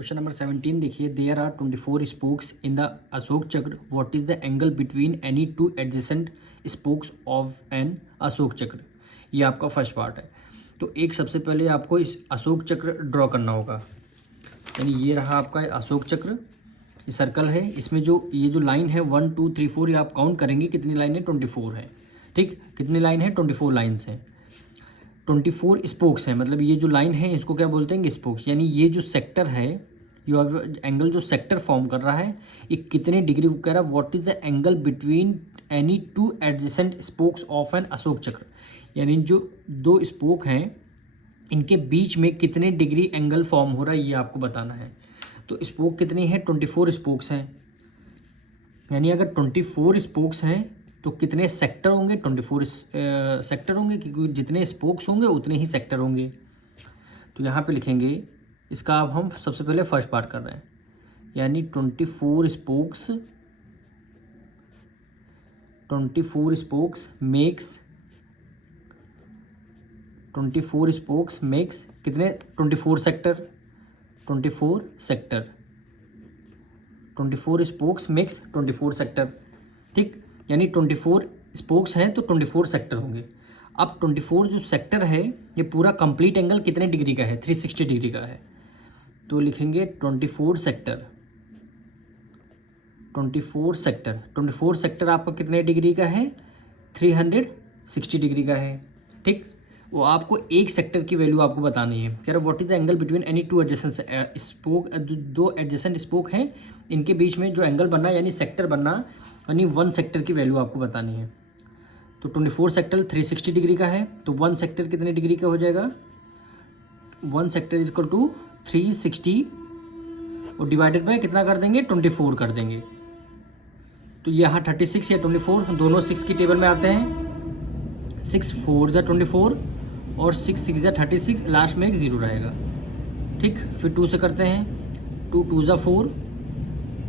Question number 17 देखिए, there are 24 spokes in the Ashok Chakra, what is the angle between any two adjacent spokes of an Ashok Chakra. ये आपका first part है। तो एक सबसे पहले आपको इस अशोक चक्र ड्रॉ करना होगा। यानी ये रहा आपका अशोक चक्र, ये सर्कल है, इसमें जो ये जो लाइन है 1 2 3 4, ये आप काउंट करेंगे कितनी लाइन है, 24 है। ठीक, कितनी लाइन है, 24 लाइन्स हैं, 24 स्पोक्स हैं। मतलब ये जो लाइन है इसको क्या बोलते हैं, स्पोक्स। यानी ये जो सेक्टर है, ये एंगल जो सेक्टर फॉर्म कर रहा है, ये कितने डिग्री कह रहा है, what is the angle between any two adjacent spokes of an Ashok Chakra. यानी जो दो स्पोक हैं इनके बीच में कितने डिग्री एंगल फॉर्म हो रहा है, ये आपको बताना है। तो स्पोक कितनी है, 24 स्पोक्स हैं। यानी अगर 24 स्पोक्स हैं तो कितने सेक्टर होंगे, 24 सेक्टर होंगे, क्योंकि जितने स्पोक्स होंगे उतने ही सेक्टर होंगे। तो यहाँ पे लिखेंगे इसका। अब हम सबसे पहले फर्स्ट पार्ट कर रहे हैं, यानी 24 spokes, 24 spokes makes, 24 spokes makes कितने, 24 sector, 24 sector, 24 spokes makes 24 sector. ठीक, यानी 24 स्पोक्स हैं तो 24 सेक्टर होंगे। अब 24 जो सेक्टर है ये पूरा कंप्लीट एंगल कितने डिग्री का है, 360 डिग्री का है। तो लिखेंगे 24 सेक्टर, 24 सेक्टर, 24 सेक्टर आपका कितने डिग्री का है, 360 डिग्री का है। ठीक, वो आपको एक सेक्टर की वैल्यू आपको बतानी है। कह रहा what is the angle between any two adjacent spoke, दो एडजेसेंट स्पोक हैं इनके बीच में जो एंगल बनना यानी सेक्टर बनना, यानी 1 सेक्टर की वैल्यू आपको बतानी है। तो 24 सेक्टर 360 डिग्री का है, तो 1 सेक्टर कितने डिग्री का हो जाएगा, 1 सेक्टर इज इक्वल टू 360 और डिवाइडेड बाय कितना कर देंगे, 24 कर देंगे। तो यहाँ 36 या 24 दोनों 6 की टेबल में आते हैं। 6 4 जा 24 और 6 6 जा 36, लास्ट में एक 0 रहेगा। ठीक, फिर 2 से करते हैं, 2 2 जा 4,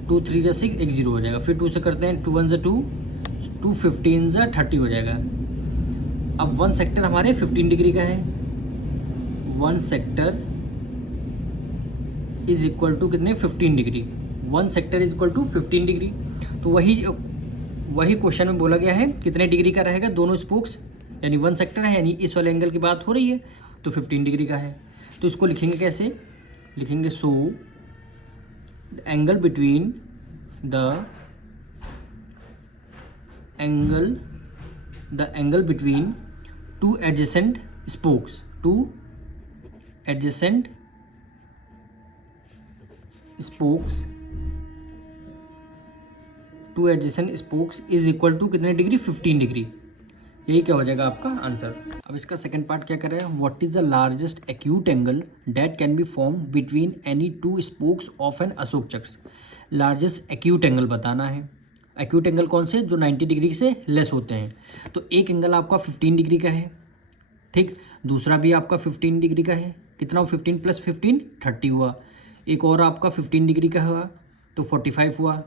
2 3 जा 6, एक 0 हो जाएगा। फिर 2 से करते हैं, 2 1 जा 2, 2 15 जा 30 हो जाएगा। अब 1 सेक्टर हमारे 15 डिग्री का है, 1 सेक्टर इज इक्वल टू कितने, 15 degree. 1 sector is equal to 15 degree. तो वही क्वेश्चन में बोला गया है कितने डिग्री का रहेगा दोनों स्पोक्स, यानी 1 सेक्टर है, यानी इस वाले एंगल की बात हो रही है, तो 15 डिग्री का है। तो इसको लिखेंगे कैसे, लिखेंगे so the angle between the angle between two adjacent spokes, two adjacent spokes, two adjacent spokes is equal to कितने डिग्री, 15 डिग्री। यही क्या हो जाएगा आपका आंसर। अब इसका सेकंड पार्ट क्या कर रहे हैं, what is the largest acute angle that can be form between any two spokes of an Ashok Chakra. Largest acute angle बताना है। एक्यूट एंगल कौन से, जो 90 डिग्री से लेस होते हैं। तो एक एंगल आपका 15 डिग्री का है, ठीक, दूसरा भी आपका 15 डिग्री का है, कितना हो, 15 + 15 30 हुआ। एक और आपका 15 डिग्री का हुआ तो 45 हुआ।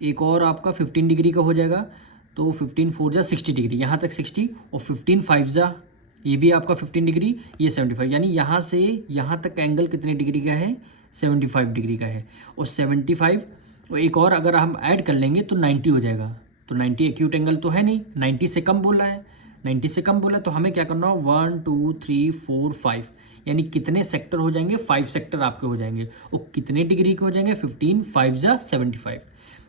एक और आपका 15 डिग्री का हो जाएगा तो 15 4 जा 60 डिग्री, यहाँ तक 60, और 15 5 जा ये भी आपका 15 डिग्री, ये 75। यानी यहाँ से यहाँ तक एंगल कितने डिग्री का है, 75 डिग्री का है। और 75 और एक और अगर हम ऐड कर लेंगे तो 90 हो जाएगा। तो 90 एक्यूट एंगल तो है नहीं, 90 से कम बोला है, 90 से कम बोला, तो हमें क्या करना हो, 1 2 3 4 5, यानी कितने सेक्टर हो जाएंगे, 5 सेक्टर आपके हो जाएंगे। और कितने डिग्री के हो जाएंगे, 15 5 जा 75।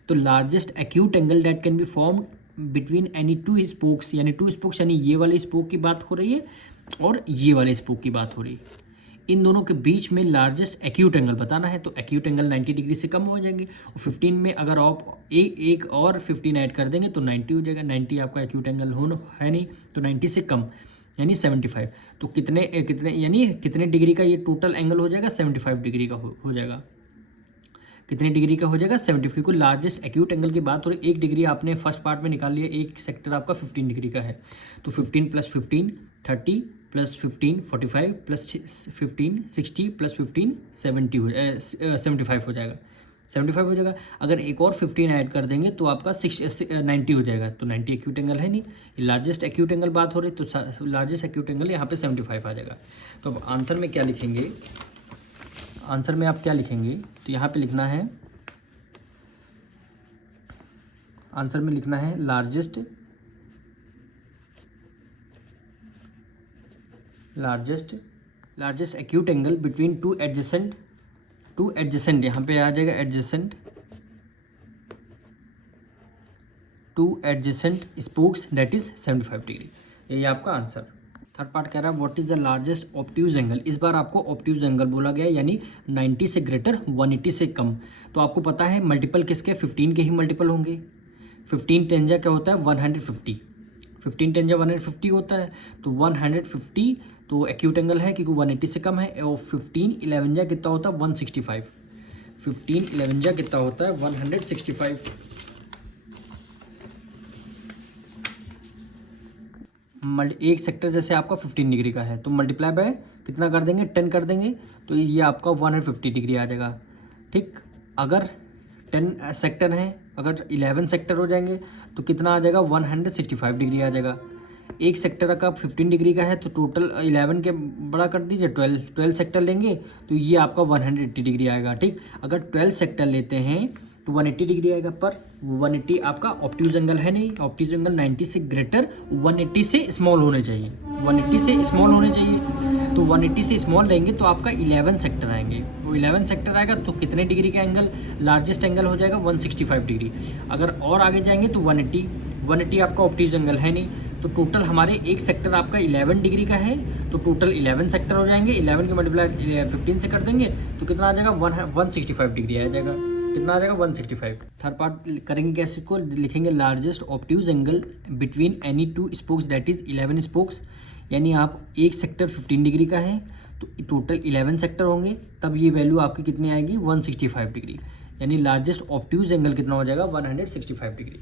तो largest acute angle that can be form between any two spokes, यानी टू स्पोक्स यानी ये वाले स्पोक की बात हो रही है और ये वाले स्पोक की बात हो रही है, इन दोनों के बीच में लार्जेस्ट एक्यूट एंगल बताना है। तो एक्यूट एंगल 90 डिग्री से कम हो जाएंगे, और 15 में अगर आप एक और 15 ऐड कर देंगे तो 90 हो जाएगा। 90 आपका एक्यूट एंगल है नहीं, तो 90 से कम यानी 75। तो कितने यानी कितने डिग्री का ये टोटल एंगल हो जाएगा, 75 डिग्री का हो जाएगा। कितने डिग्री का हो जाएगा, 75 को। लार्जेस्ट एक्यूट एंगल की बात हो रही, 1 डिग्री आपने फर्स्ट पार्ट में निकाल लिया, एक सेक्टर आपका 15 डिग्री का है, तो 15 + 15 30 + 15 45 + 15 60 + 15 75 हो जाएगा, 75 हो जाएगा। अगर एक और 15 ऐड कर देंगे तो आपका 90 हो जाएगा। तो 90 एक्यूट एंगल है नहीं, लार्जेस्ट एक्यूट एंगल बात हो रही, तो लार्जेस्ट एक्यूट एंगल यहाँ पे 75 आ जाएगा। तो अब आंसर में क्या लिखेंगे, आंसर में आप क्या लिखेंगे, तो यहाँ पे लिखना है, आंसर में लिखना है largest acute angle between two adjacent, यहाँ पे आ जाएगा adjacent, to adjacent spokes that is 75 degree. यही आपका आंसर। थर्ड पार्ट कह रहा है what is the largest obtuse angle. इस बार आपको ऑब्ट्यूज एंगल बोला गया, यानी 90 से ग्रेटर 180 से कम। तो आपको पता है मल्टीपल किसके, 15 के ही मल्टीपल होंगे। 15 टेंजा क्या होता है 150, 15 टेंजा 150 होता है, तो 150 तो एक्यूट एंगल है क्योंकि 180 से कम है। और 15 11 कितना होता है 165, 15 11 कितना होता है 165। एक सेक्टर जैसे आपका 15 डिग्री का है तो मल्टीप्लाई बाय कितना कर देंगे 10 कर देंगे, तो ये आपका 150 डिग्री आ जाएगा। ठीक, अगर 10 सेक्टर हैं, अगर 11 सेक्टर हो जाएंगे तो कितना आ जाएगा 165 डिग्री आ जाएगा। एक सेक्टर का 15 डिग्री का है तो टोटल 11 के बड़ा कर दीजिए, 12 सेक्टर लेंगे तो ये आपका 180 डिग्री आएगा। ठीक, अगर 12 सेक्टर लेते हैं तो 180 डिग्री आएगा, पर 180 आपका ऑब्ट्यूज एंगल है नहीं। ऑब्ट्यूज एंगल 90 से ग्रेटर 180 से स्मॉल होने चाहिए, 180 से स्मॉल होने चाहिए। तो 180 से स्मॉल लेंगे तो आपका 11 सेक्टर आएंगे। वो 11 सेक्टर आएगा तो कितने डिग्री का एंगल, लार्जेस्ट एंगल हो जाएगा 165 डिग्री। अगर और आगे जाएंगे तो 180 आपका ऑब्ट्यूज एंगल है नहीं, तो टोटल हमारे एक सेक्टर आपका 11 डिग्री का है, तो टोटल 11 सेक्टर हो जाएंगे। 11 के मल्टीप्लाई 15 से कर देंगे तो कितना आ जाएगा 165 डिग्री आ जाएगा। कितना आ जाएगा 165। थर्ड पार्ट करेंगे कैसे, को लिखेंगे largest obtuse angle between any two spokes that is 11 spokes. यानी आप एक सेक्टर 15 डिग्री का है तो टोटल 11 सेक्टर होंगे, तब ये वैल्यू आपकी कितनी आएगी 165 डिग्री। यानी लार्जेस्ट ऑब्ट्यूज एंगल कितना हो जाएगा 165 डिग्री।